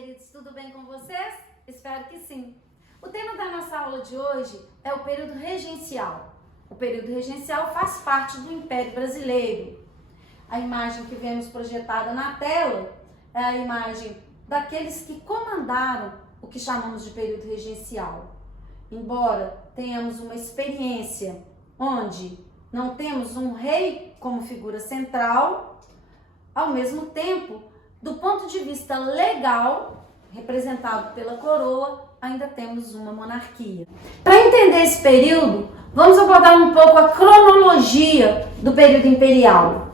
queridos, tudo bem com vocês? Espero que sim. O tema da nossa aula de hoje é o período regencial. O período regencial faz parte do Império Brasileiro. A imagem que vemos projetada na tela é a imagem daqueles que comandaram o que chamamos de período regencial. Embora tenhamos uma experiência onde não temos um rei como figura central, ao mesmo tempo, do ponto de vista legal, representado pela coroa, ainda temos uma monarquia. Para entender esse período, vamos abordar um pouco a cronologia do período imperial.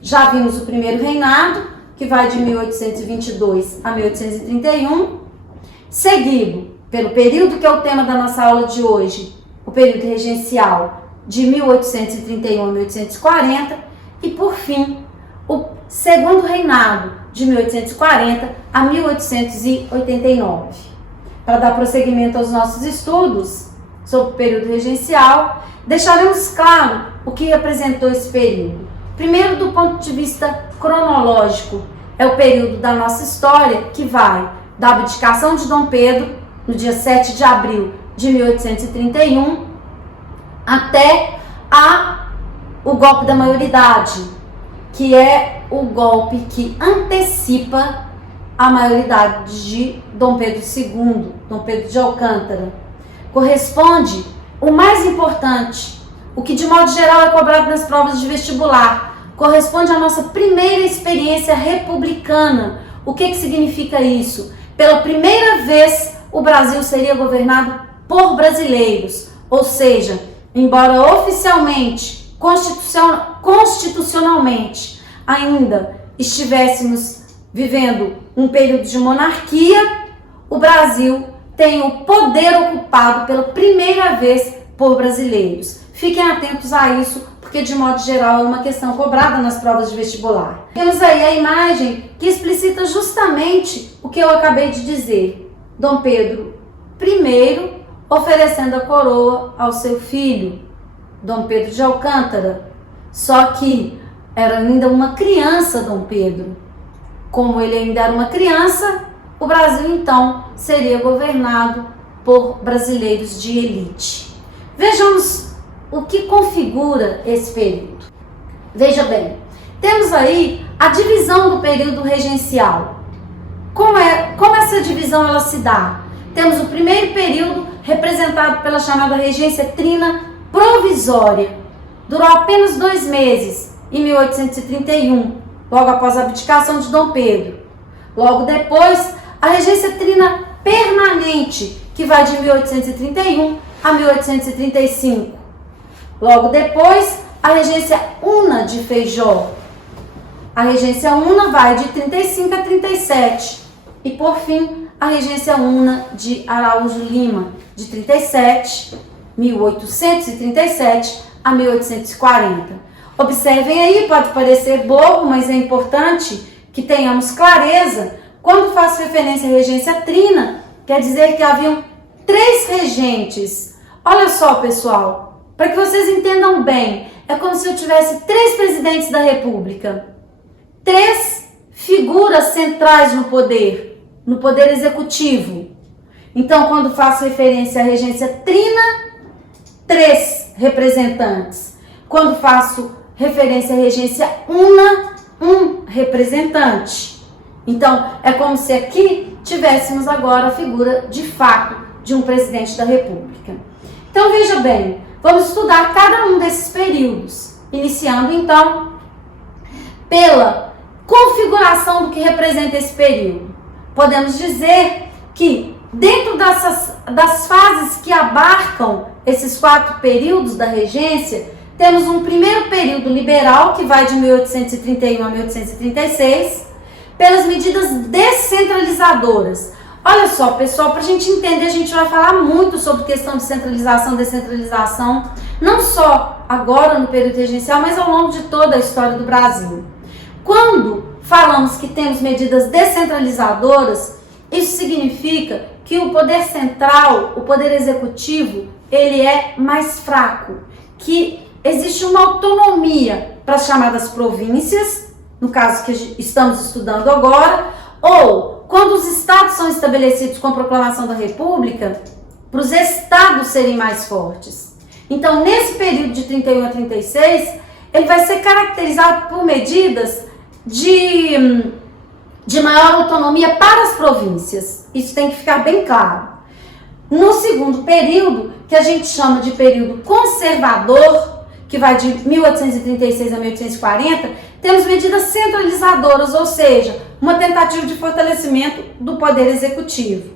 Já vimos o primeiro reinado, que vai de 1822 a 1831, seguido pelo período que é o tema da nossa aula de hoje, o período regencial de 1831 a 1840, e por fim, o segundo reinado de 1840 a 1889. Para dar prosseguimento aos nossos estudos sobre o período regencial, deixaremos claro o que representou esse período. Primeiro, do ponto de vista cronológico, é o período da nossa história que vai da abdicação de Dom Pedro, no dia 7 de abril de 1831, até o golpe da maioridade, que é o golpe que antecipa a maioridade de Dom Pedro II, Dom Pedro de Alcântara. Corresponde o mais importante, o que de modo geral é cobrado nas provas de vestibular, corresponde à nossa primeira experiência republicana. O que significa isso? Pela primeira vez o Brasil seria governado por brasileiros, ou seja, embora oficialmente, constitucionalmente, ainda estivéssemos vivendo um período de monarquia, o Brasil tem o poder ocupado pela primeira vez por brasileiros. Fiquem atentos a isso, porque de modo geral é uma questão cobrada nas provas de vestibular. Temos aí a imagem que explicita justamente o que eu acabei de dizer. Dom Pedro I oferecendo a coroa ao seu filho, Dom Pedro de Alcântara. Só que era ainda uma criança Dom Pedro. Como ele ainda era uma criança, o Brasil então seria governado por brasileiros de elite. Vejamos o que configura esse período. Veja bem, temos aí a divisão do período regencial. Como essa divisão ela se dá? Temos o primeiro período representado pela chamada regência trina provisória. Durou apenas 2 meses, em 1831, logo após a abdicação de Dom Pedro. Logo depois, a regência trina permanente, que vai de 1831 a 1835. Logo depois, a regência una de Feijó. A regência una vai de 35 a 37. E por fim, a regência una de Araújo Lima, de 1837 a 1840. Observem aí, pode parecer bobo, mas é importante que tenhamos clareza. Quando faço referência à regência trina, quer dizer que haviam 3 regentes. Olha só, pessoal, para que vocês entendam bem, é como se eu tivesse 3 presidentes da República, 3 figuras centrais no poder executivo. Então, quando faço referência à regência trina, 3 representantes. Quando faço referência à regência una, 1 representante. Então, é como se aqui tivéssemos agora a figura de fato de um presidente da República. Então, veja bem, vamos estudar cada um desses períodos, iniciando então pela configuração do que representa esse período. Podemos dizer que dentro das fases que abarcam esses 4 períodos da regência, temos um primeiro período liberal, que vai de 1831 a 1836, pelas medidas descentralizadoras. Olha só, pessoal, para a gente entender, a gente vai falar muito sobre questão de centralização, descentralização, não só agora no período regencial, mas ao longo de toda a história do Brasil. Quando falamos que temos medidas descentralizadoras, isso significa que o poder central, o poder executivo, ele é mais fraco, que existe uma autonomia para as chamadas províncias, no caso que estamos estudando agora, ou quando os estados são estabelecidos com a proclamação da República para os estados serem mais fortes. Então, nesse período de 31 a 36, ele vai ser caracterizado por medidas de maior autonomia para as províncias. Isso tem que ficar bem claro. No segundo período, que a gente chama de período conservador, que vai de 1836 a 1840, temos medidas centralizadoras, ou seja, uma tentativa de fortalecimento do poder executivo.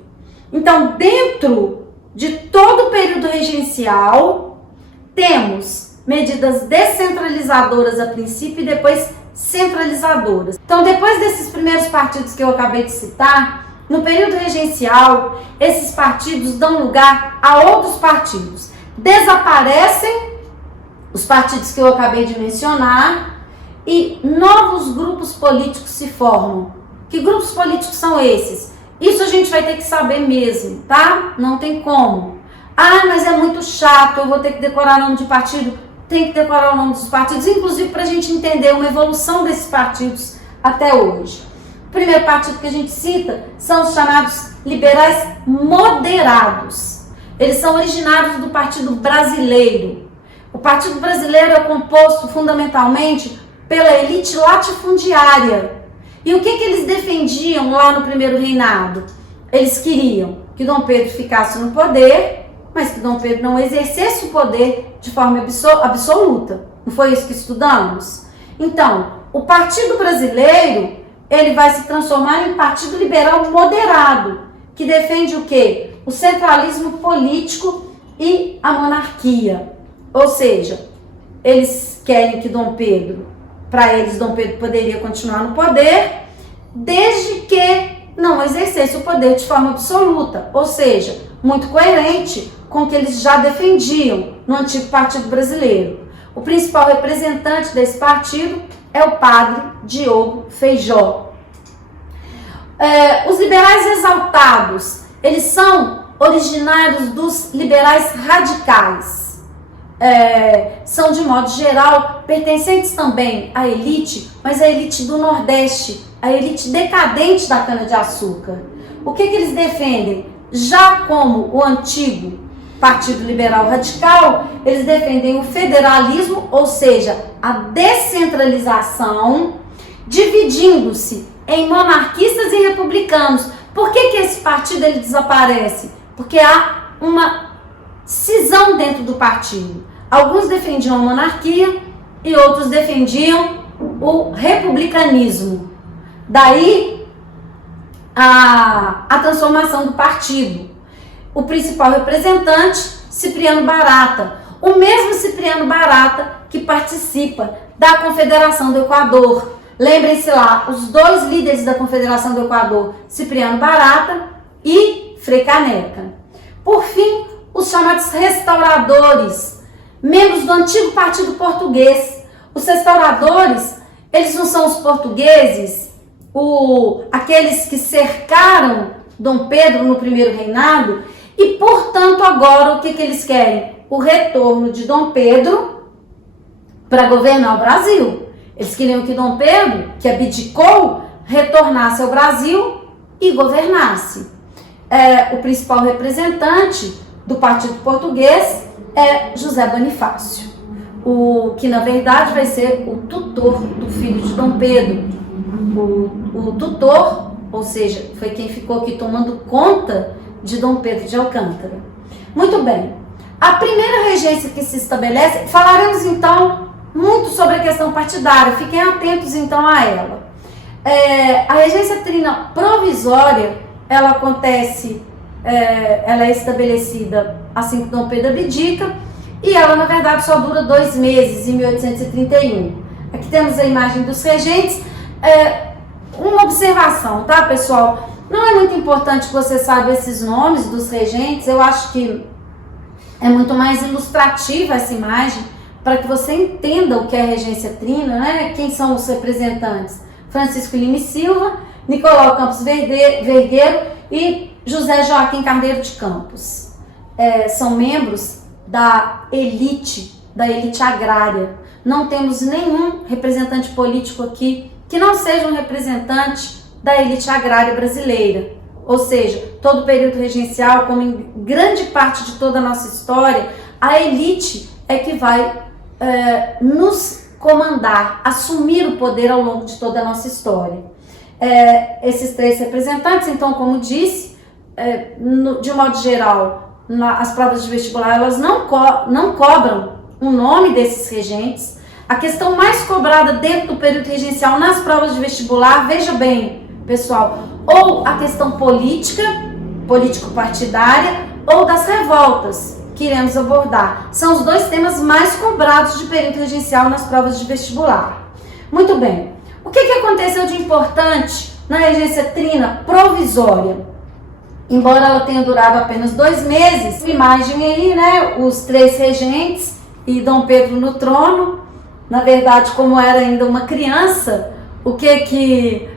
Então, dentro de todo o período regencial, temos medidas descentralizadoras a princípio e depois centralizadoras. Então, depois desses primeiros partidos que eu acabei de citar, no período regencial, esses partidos dão lugar a outros partidos. Desaparecem os partidos que eu acabei de mencionar e novos grupos políticos se formam. Que grupos políticos são esses? Isso a gente vai ter que saber mesmo, tá? Não tem como. Ah, mas é muito chato, eu vou ter que decorar o nome de partido. Tem que decorar o nome dos partidos, inclusive para a gente entender uma evolução desses partidos até hoje. O primeiro partido que a gente cita são os chamados liberais moderados. Eles são originários do Partido Brasileiro. O Partido Brasileiro é composto fundamentalmente pela elite latifundiária. E o que eles defendiam lá no primeiro reinado? Eles queriam que Dom Pedro ficasse no poder, mas que Dom Pedro não exercesse o poder de forma absoluta. Não foi isso que estudamos? Então, o Partido Brasileiro, ele vai se transformar em partido liberal moderado, que defende o quê? O centralismo político e a monarquia. Ou seja, eles querem que Dom Pedro, para eles, Dom Pedro poderia continuar no poder, desde que não exercesse o poder de forma absoluta. Ou seja, muito coerente com o que eles já defendiam no antigo Partido Brasileiro. O principal representante desse partido é o padre Diogo Feijó. Os liberais exaltados, eles são originários dos liberais radicais. São, de modo geral, pertencentes também à elite, mas à elite do Nordeste, a elite decadente da cana-de-açúcar. O que eles defendem? Já como o antigo Partido Liberal Radical, eles defendem o federalismo, ou seja, a descentralização, dividindo-se em monarquistas e republicanos. Por que esse partido ele desaparece? Porque há uma cisão dentro do partido. Alguns defendiam a monarquia e outros defendiam o republicanismo. Daí a transformação do partido. O principal representante, Cipriano Barata. O mesmo Cipriano Barata que participa da Confederação do Equador. Lembrem-se lá, os dois líderes da Confederação do Equador, Cipriano Barata e Frei Caneca. Por fim, os chamados restauradores, membros do antigo Partido Português. Os restauradores, eles não são os portugueses, aqueles que cercaram Dom Pedro no primeiro reinado, e, portanto, agora o que eles querem? O retorno de Dom Pedro para governar o Brasil. Eles queriam que Dom Pedro, que abdicou, retornasse ao Brasil e governasse. O principal representante do Partido Português é José Bonifácio, que na verdade vai ser o tutor do filho de Dom Pedro. O tutor, ou seja, foi quem ficou aqui tomando conta de Dom Pedro de Alcântara. Muito bem, a primeira regência que se estabelece, falaremos então muito sobre a questão partidária, fiquem atentos então a ela. A regência trina provisória, ela acontece, ela é estabelecida assim que Dom Pedro abdica, e ela na verdade só dura 2 meses, em 1831. Aqui temos a imagem dos regentes. Uma observação, tá, pessoal? Não é muito importante que você saiba esses nomes dos regentes, eu acho que é muito mais ilustrativa essa imagem, para que você entenda o que é a regência trina, né? Quem são os representantes? Francisco Lima e Silva, Nicolau Campos Vergueiro e José Joaquim Carneiro de Campos. São membros da elite agrária. Não temos nenhum representante político aqui que não seja um representante da elite agrária brasileira. ou seja, todo o período regencial, como em grande parte de toda a nossa história, a elite é que vai nos comandar, assumir o poder ao longo de toda a nossa história. Esses três representantes, então, como disse, de um modo geral, as provas de vestibular elas não cobram o nome desses regentes. A questão mais cobrada dentro do período regencial nas provas de vestibular, veja bem, pessoal, ou a questão política, político-partidária, ou das revoltas que iremos abordar. São os dois temas mais cobrados de período regencial nas provas de vestibular. Muito bem. O que aconteceu de importante na regência trina provisória? Embora ela tenha durado apenas 2 meses, imagem aí, né, os 3 regentes e Dom Pedro no trono. Na verdade, como era ainda uma criança, o que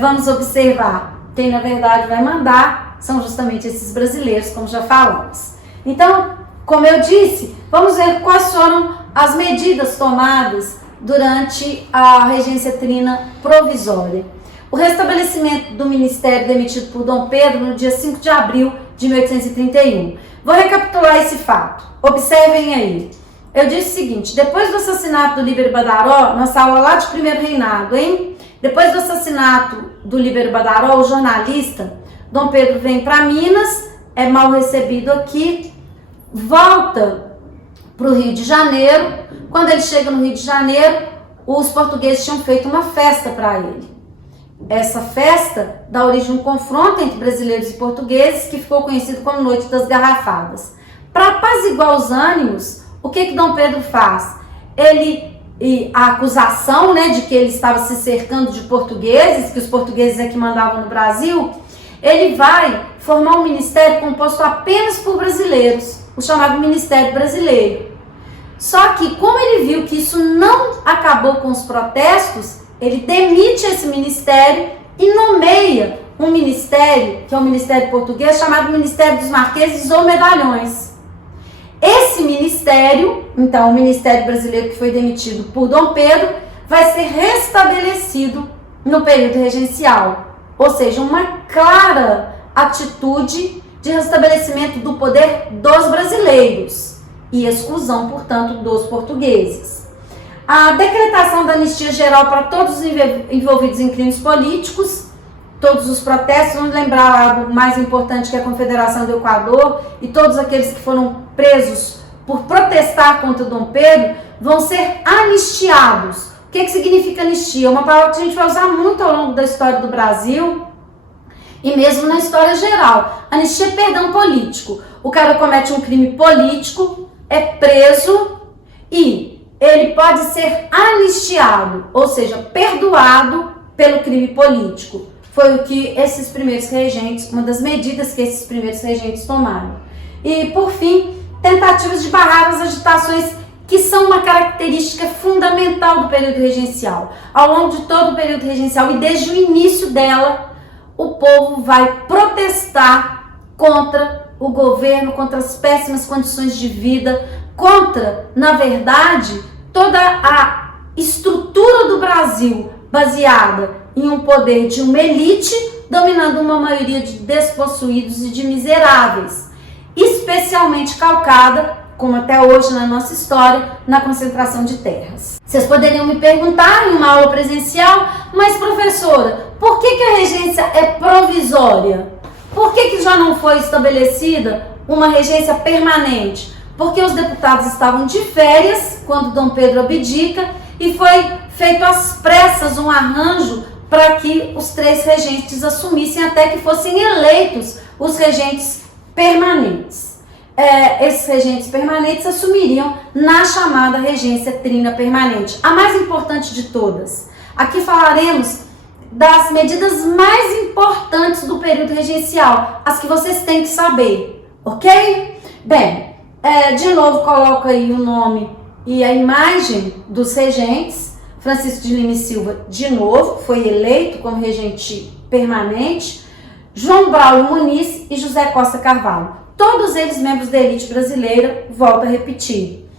vamos observar? Quem na verdade vai mandar são justamente esses brasileiros, como já falamos. Então, como eu disse, vamos ver quais foram as medidas tomadas durante a regência trina provisória. O restabelecimento do ministério demitido por Dom Pedro no dia 5 de abril de 1831. Vou recapitular esse fato. Observem aí. Eu disse o seguinte: depois do assassinato do Líbero Badaró, nossa aula lá de primeiro reinado, hein? Depois do assassinato do Líbero Badaró, o jornalista, Dom Pedro vem para Minas, é mal recebido aqui, volta para o Rio de Janeiro. Quando ele chega no Rio de Janeiro, os portugueses tinham feito uma festa para ele. Essa festa dá origem a um confronto entre brasileiros e portugueses que ficou conhecido como Noite das Garrafadas. Para apaziguar os ânimos, o que Dom Pedro faz? A acusação, né, de que ele estava se cercando de portugueses, que os portugueses é que mandavam no Brasil, ele vai formar um ministério composto apenas por brasileiros, o chamado Ministério Brasileiro. Só que, como ele viu que isso não acabou com os protestos, ele demite esse ministério e nomeia um ministério, que é o Ministério Português, chamado Ministério dos Marqueses ou Medalhões. Esse ministério, então o Ministério Brasileiro que foi demitido por Dom Pedro, vai ser restabelecido no período regencial. Ou seja, uma clara atitude de restabelecimento do poder dos brasileiros e exclusão, portanto, dos portugueses. A decretação da anistia geral para todos os envolvidos em crimes políticos, todos os protestos, vamos lembrar algo mais importante que a Confederação do Equador e todos aqueles que foram presos por protestar contra Dom Pedro vão ser anistiados. O que significa anistia? Uma palavra que a gente vai usar muito ao longo da história do Brasil e mesmo na história geral. Anistia é perdão político. O cara comete um crime político, é preso e ele pode ser anistiado, ou seja, perdoado pelo crime político. Foi o que esses primeiros regentes, uma das medidas que esses primeiros regentes tomaram. E, por fim, tentativas de barrar as agitações que são uma característica fundamental do período regencial. Ao longo de todo o período regencial e desde o início dela, o povo vai protestar contra o governo, contra as péssimas condições de vida, contra, na verdade, toda a estrutura do Brasil baseada em um poder de uma elite dominando uma maioria de despossuídos e de miseráveis, especialmente calcada, como até hoje na nossa história, na concentração de terras. Vocês poderiam me perguntar em uma aula presencial, mas professora, por que a regência é provisória? Por que já não foi estabelecida uma regência permanente? Porque os deputados estavam de férias quando Dom Pedro abdica e foi feito às pressas um arranjo para que os 3 regentes assumissem até que fossem eleitos os regentes permanentes. Esses regentes permanentes assumiriam na chamada regência trina permanente, a mais importante de todas. Aqui falaremos das medidas mais importantes do período regencial, as que vocês têm que saber, ok? Bem, de novo coloco aí o nome e a imagem dos regentes. Francisco de Lima e Silva, de novo, foi eleito como regente permanente. João Braulio Muniz e José Costa Carvalho. Todos eles membros da elite brasileira, volto a repetir.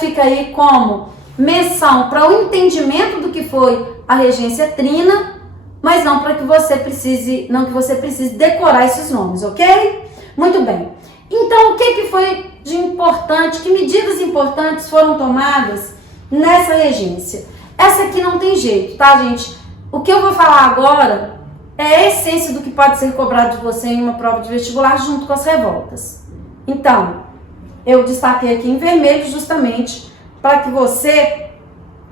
Fica aí como menção para o entendimento do que foi a regência trina, mas não para que você precise, não que você precise decorar esses nomes, ok? Muito bem. Então, o que foi de importante, que medidas importantes foram tomadas nessa regência? Essa aqui não tem jeito, tá, gente? O que eu vou falar agora é a essência do que pode ser cobrado de você em uma prova de vestibular junto com as revoltas. Então, eu destaquei aqui em vermelho justamente para que você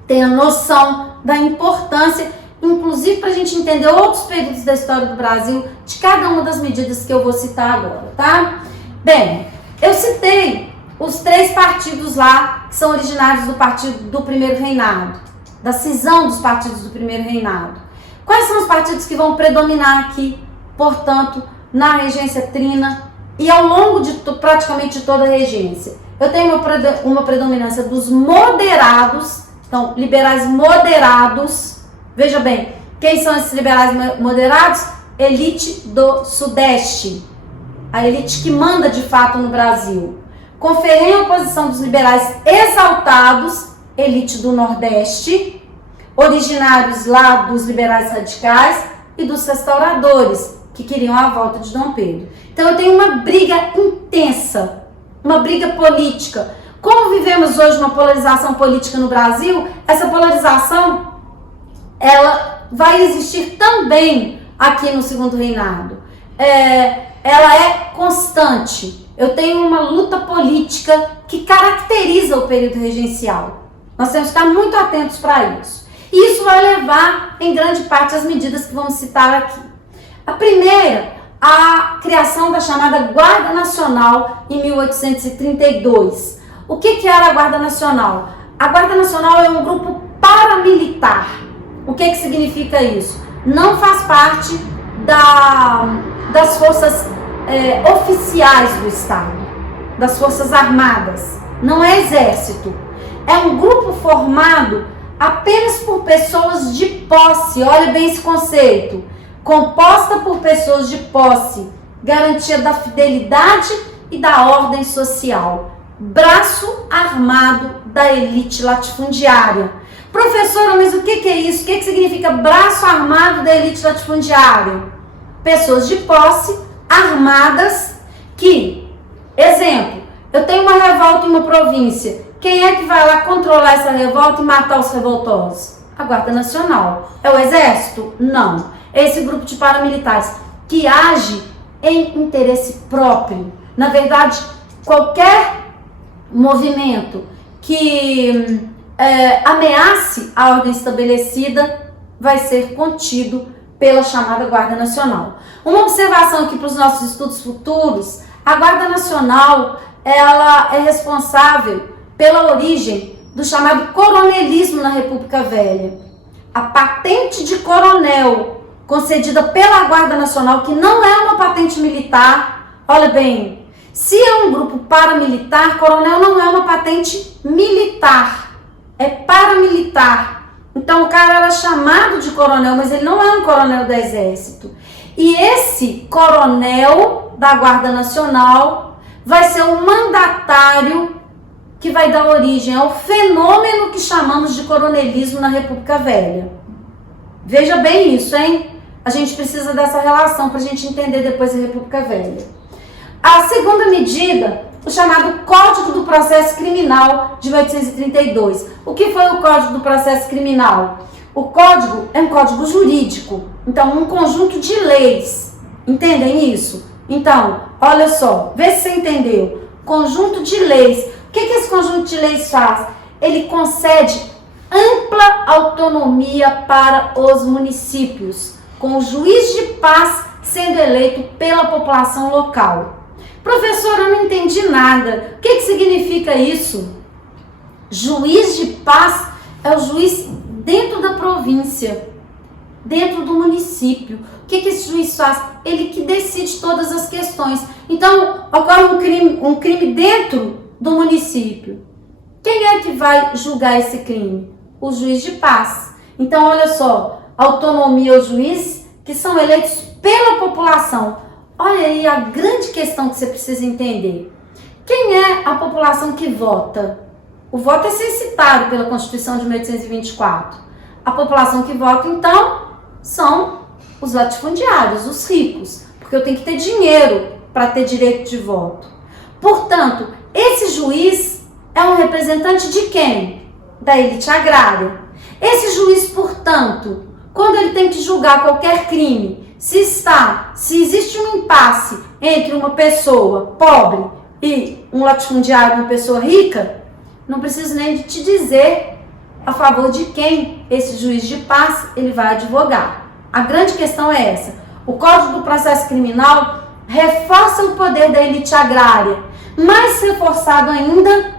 tenha noção da importância, inclusive para a gente entender outros períodos da história do Brasil, de cada uma das medidas que eu vou citar agora, tá? Bem, eu citei os 3 partidos lá que são originários do partido do primeiro reinado, da cisão dos partidos do primeiro reinado. Quais são os partidos que vão predominar aqui, portanto, na regência trina e ao longo de praticamente toda a regência? Eu tenho uma predominância dos moderados, então, liberais moderados. Veja bem, quem são esses liberais moderados? Elite do Sudeste, a elite que manda de fato no Brasil. Com ferrenha oposição dos liberais exaltados, elite do Nordeste, originários lá dos liberais radicais e dos restauradores, que queriam a volta de Dom Pedro. Então eu tenho uma briga intensa, uma briga política. Como vivemos hoje uma polarização política no Brasil, essa polarização, ela vai existir também aqui no segundo reinado. Ela é constante. Eu tenho uma luta política que caracteriza o período regencial. Nós temos que estar muito atentos para isso. E isso vai levar, em grande parte, as medidas que vamos citar aqui. A primeira, a criação da chamada Guarda Nacional em 1832. O que era a Guarda Nacional? A Guarda Nacional é um grupo paramilitar. O que significa isso? Não faz parte das forças oficiais do Estado, das Forças Armadas. Não é exército. É um grupo formado apenas por pessoas de posse. Olha bem esse conceito. Composta por pessoas de posse, garantia da fidelidade e da ordem social. Braço armado da elite latifundiária. Professora, mas o que é isso? O que significa braço armado da elite latifundiária? Pessoas de posse, armadas, que, exemplo, eu tenho uma revolta em uma província. Quem é que vai lá controlar essa revolta e matar os revoltosos? A Guarda Nacional. É o Exército? Não. É esse grupo de paramilitares que age em interesse próprio. Na verdade, qualquer movimento que ameace a ordem estabelecida vai ser contido pela chamada Guarda Nacional. Uma observação aqui para os nossos estudos futuros: a Guarda Nacional, ela é responsável pela origem do chamado coronelismo na República Velha. A patente de coronel concedida pela Guarda Nacional, que não é uma patente militar, olha bem, se é um grupo paramilitar, coronel não é uma patente militar, é paramilitar. Então o cara era chamado de coronel, mas ele não é um coronel do Exército. E esse coronel da Guarda Nacional vai ser o mandatário que vai dar origem ao fenômeno que chamamos de coronelismo na República Velha. Veja bem isso, hein? A gente precisa dessa relação para a gente entender depois a República Velha. A segunda medida, o chamado Código do Processo Criminal de 1832. O que foi o Código do Processo Criminal? O código é um código jurídico, então um conjunto de leis. Entendem isso? Então, olha só, vê se você entendeu. Conjunto de leis. O que esse conjunto de leis faz? Ele concede ampla autonomia para os municípios, com o juiz de paz sendo eleito pela população local. Professora, eu não entendi nada. O que significa isso? Juiz de paz é o juiz dentro da província, dentro do município. O que esse juiz faz? Ele que decide todas as questões. Então, ocorre um crime dentro do município. Quem é que vai julgar esse crime? O juiz de paz. Então, olha só, autonomia aos juízes que são eleitos pela população. Olha aí a grande questão que você precisa entender. Quem é a população que vota? O voto é censitário pela Constituição de 1824. A população que vota, então, são Os latifundiários, os ricos, porque eu tenho que ter dinheiro para ter direito de voto. Portanto, esse juiz é um representante de quem? Da elite agrária. Esse juiz, portanto, quando ele tem que julgar qualquer crime, se existe um impasse entre uma pessoa pobre e um latifundiário, uma pessoa rica, não preciso nem de te dizer a favor de quem esse juiz de paz ele vai advogar. A grande questão é essa. O Código do Processo Criminal reforça o poder da elite agrária, mais reforçado ainda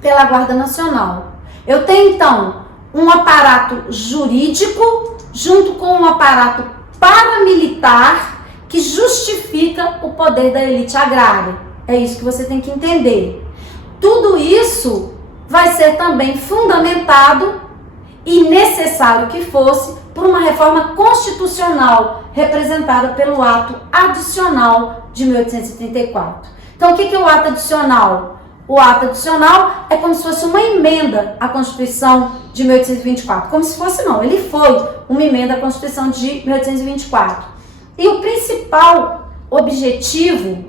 pela Guarda Nacional. Eu tenho, então, um aparato jurídico junto com um aparato paramilitar que justifica o poder da elite agrária. É isso que você tem que entender. Tudo isso vai ser também fundamentado e necessário que fosse por uma reforma constitucional representada pelo ato adicional de 1834. Então, o que é o ato adicional? O ato adicional é como se fosse uma emenda à Constituição de 1824. Como se fosse não, ele foi uma emenda à Constituição de 1824. E o principal objetivo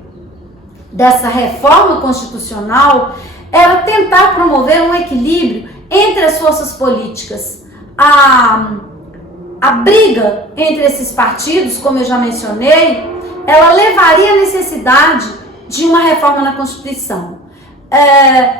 dessa reforma constitucional era tentar promover um equilíbrio entre as forças políticas. A briga entre esses partidos, como eu já mencionei, ela levaria à necessidade de uma reforma na Constituição.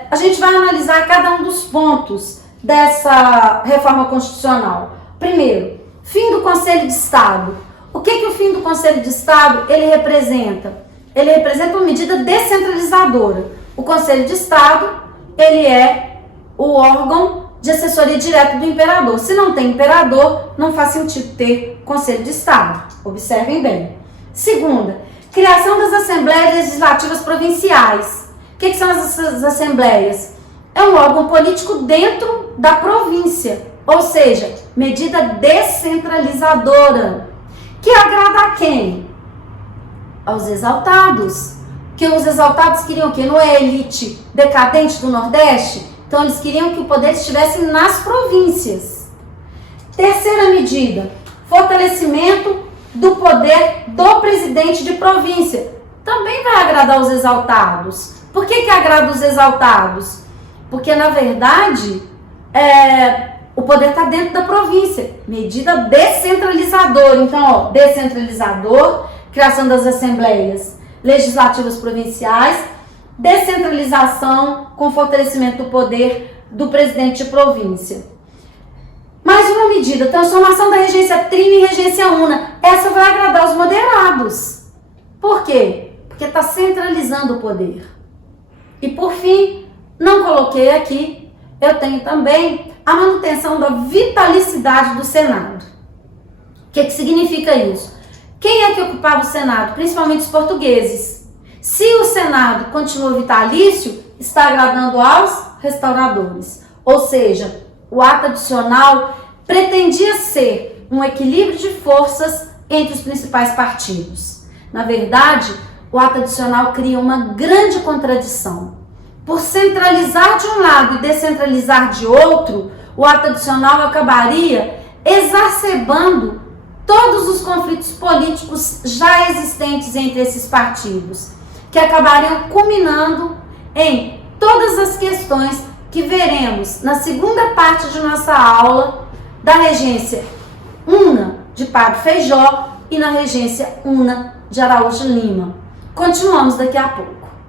A gente vai analisar cada um dos pontos dessa reforma constitucional. Primeiro, fim do Conselho de Estado. O que o fim do Conselho de Estado ele representa? Ele representa uma medida descentralizadora. O Conselho de Estado, ele é o órgão de assessoria direta do imperador. Se não tem imperador, não faz sentido ter Conselho de Estado. Observem bem. Segunda, criação das Assembleias Legislativas Provinciais. O que são essas assembleias? É um órgão político dentro da província, ou seja, medida descentralizadora, que agrada a quem? Aos exaltados. Que os exaltados queriam o quê? Não é a elite decadente do Nordeste? Então eles queriam que o poder estivesse nas províncias. Terceira medida, fortalecimento do poder do presidente de província. Também vai agradar os exaltados. Por que agrada os exaltados? Porque, na verdade, o poder está dentro da província. Medida descentralizadora. Então, descentralizador, criação das assembleias legislativas provinciais, descentralização com fortalecimento do poder do presidente de província. Mais uma medida, transformação da regência trina em regência una. Essa vai agradar os moderados. Por quê? Porque está centralizando o poder. E por fim, não coloquei aqui, eu tenho também a manutenção da vitalicidade do Senado. O que significa isso? Quem é que ocupava o Senado? Principalmente os portugueses. Se o Senado continua vitalício, está agradando aos restauradores. Ou seja, o ato adicional pretendia ser um equilíbrio de forças entre os principais partidos. Na verdade, o ato adicional cria uma grande contradição. Por centralizar de um lado e descentralizar de outro, o ato adicional acabaria exacerbando todos os conflitos políticos já existentes entre esses partidos, que acabariam culminando em todas as questões que veremos na segunda parte de nossa aula da regência una de Padre Feijó e na regência una de Araújo Lima. Continuamos daqui a pouco.